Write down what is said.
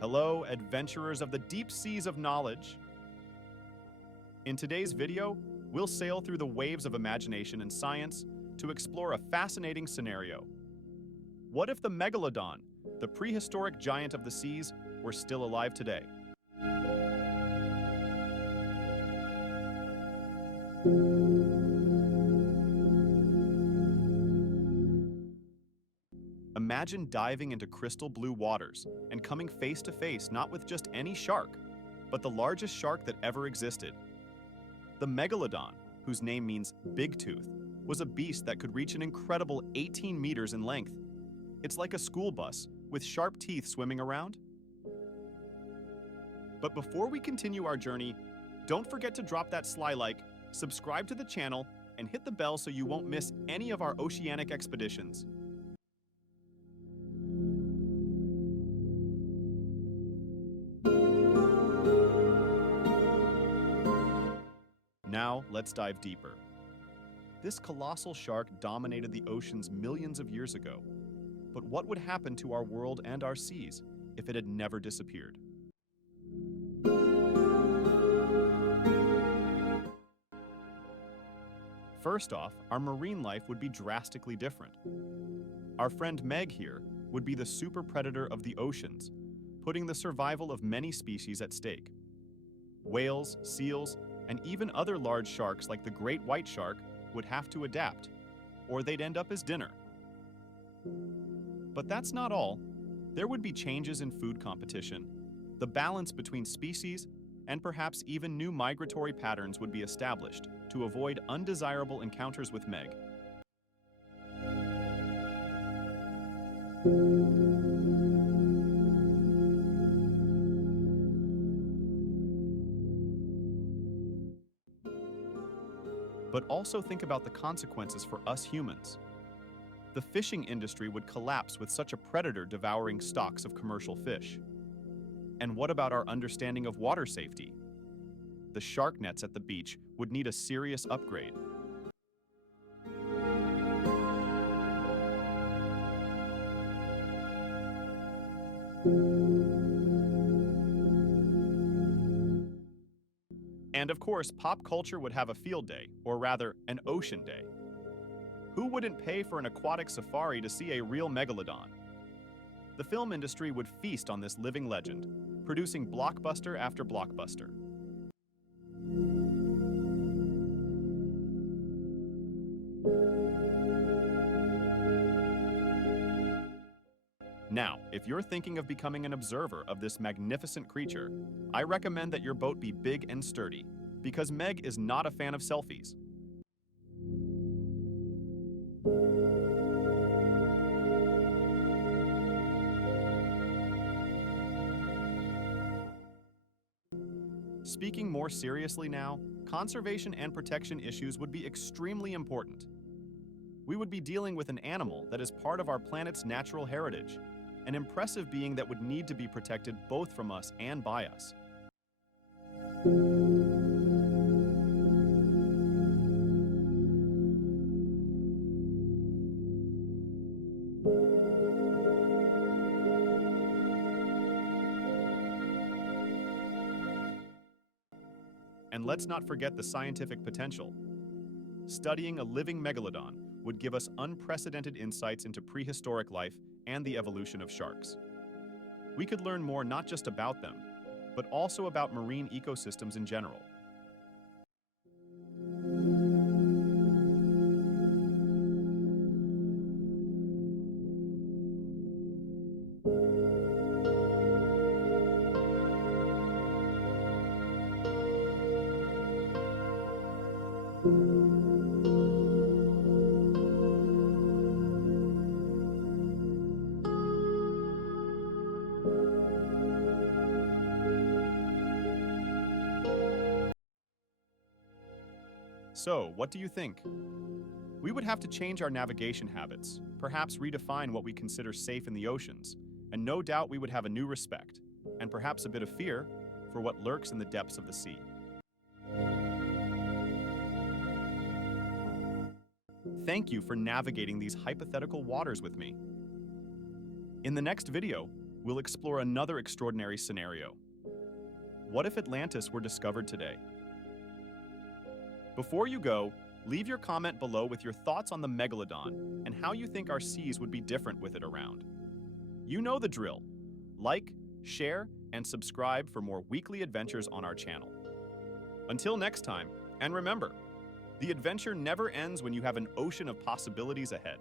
Hello, adventurers of the deep seas of knowledge. In today's video, we'll sail through the waves of imagination and science to explore a fascinating scenario. What if the megalodon, the prehistoric giant of the seas, were still alive today? Imagine diving into crystal blue waters and coming face to face not with just any shark, but the largest shark that ever existed. The megalodon, whose name means big tooth, was a beast that could reach an incredible 18 meters in length. It's like a school bus with sharp teeth swimming around. But before we continue our journey, don't forget to drop that sly like, subscribe to the channel, and hit the bell so you won't miss any of our oceanic expeditions. Now, let's dive deeper. This colossal shark dominated the oceans millions of years ago. But what would happen to our world and our seas if it had never disappeared? First off, our marine life would be drastically different. Our friend Meg here would be the super predator of the oceans, putting the survival of many species at stake. Whales, seals, and even other large sharks like the great white shark would have to adapt, or they'd end up as dinner. But that's not all. There would be changes in food competition, the balance between species, and perhaps even new migratory patterns would be established to avoid undesirable encounters with Meg. But also think about the consequences for us humans. The fishing industry would collapse with such a predator devouring stocks of commercial fish. And what about our understanding of water safety? The shark nets at the beach would need a serious upgrade. And of course, pop culture would have a field day, or rather, an ocean day. Who wouldn't pay for an aquatic safari to see a real megalodon? The film industry would feast on this living legend, producing blockbuster after blockbuster. Now, if you're thinking of becoming an observer of this magnificent creature, I recommend that your boat be big and sturdy, because Meg is not a fan of selfies. Speaking more seriously now, conservation and protection issues would be extremely important. We would be dealing with an animal that is part of our planet's natural heritage, an impressive being that would need to be protected both from us and by us. And let's not forget the scientific potential. Studying a living megalodon would give us unprecedented insights into prehistoric life and the evolution of sharks. We could learn more not just about them, but also about marine ecosystems in general. So, what do you think? We would have to change our navigation habits, perhaps redefine what we consider safe in the oceans, and no doubt we would have a new respect, and perhaps a bit of fear, for what lurks in the depths of the sea. Thank you for navigating these hypothetical waters with me. In the next video, we'll explore another extraordinary scenario. What if Atlantis were discovered today? Before you go, leave your comment below with your thoughts on the megalodon and how you think our seas would be different with it around. You know the drill. Like, share, and subscribe for more weekly adventures on our channel. Until next time, and remember, the adventure never ends when you have an ocean of possibilities ahead.